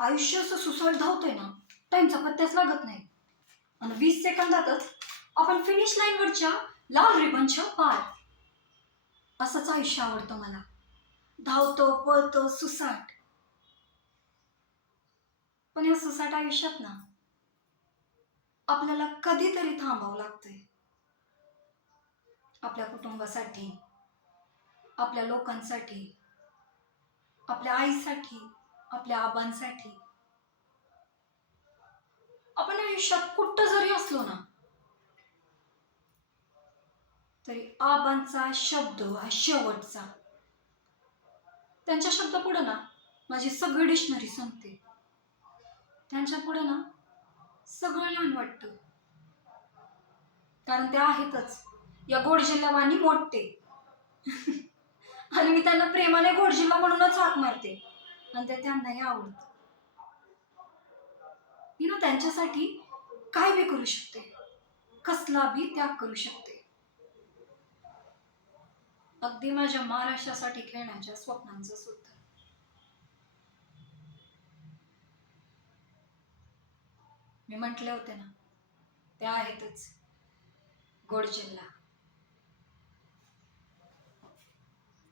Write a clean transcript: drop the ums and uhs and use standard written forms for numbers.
आयुष्य असं सुसाट धावतंय ना, टाइमचा पत्त्याच लागत नाही. आणि 20 सेकंदातच आपण फिनिश लाईनवरच्या लाल रिबनच्या पार. असंच आयुष्य आवडतं मला. धावतो, पळतो, सुसाट. पण या सुसाट आयुष्यात ना आपल्याला कधीतरी थांबावं लागतंय. आपल्या कुटुंबासाठी, आपल्या लोकांसाठी, आपल्या आईसाठी, आपल्या आबांसाठी. आपण आयुष्यात कुठं जरी असलो ना, तरी आबांचा शब्द हा शेवटचा. त्यांच्या शब्दापुढे ना माझी सगळी डिक्शनरी संपते. त्यांच्या पुढे ना सगळं लहान वाटतं. कारण ते आहेतच या गोड जिल्हावानी मोठे. आणि मी त्यांना प्रेमाने गोड जिल्हा म्हणूनच हाक मारते. आणि ते त्यांनाही आवडतं. मी ना त्यांच्यासाठी काय बी करू शकते, कसला बी त्याग करू शकते. अगदी माझ्या महाराष्ट्रासाठी खेळण्याच्या स्वप्नांचं सुद्धा. मी म्हटले होते ना, ते आहेतच गोड जिल्हा.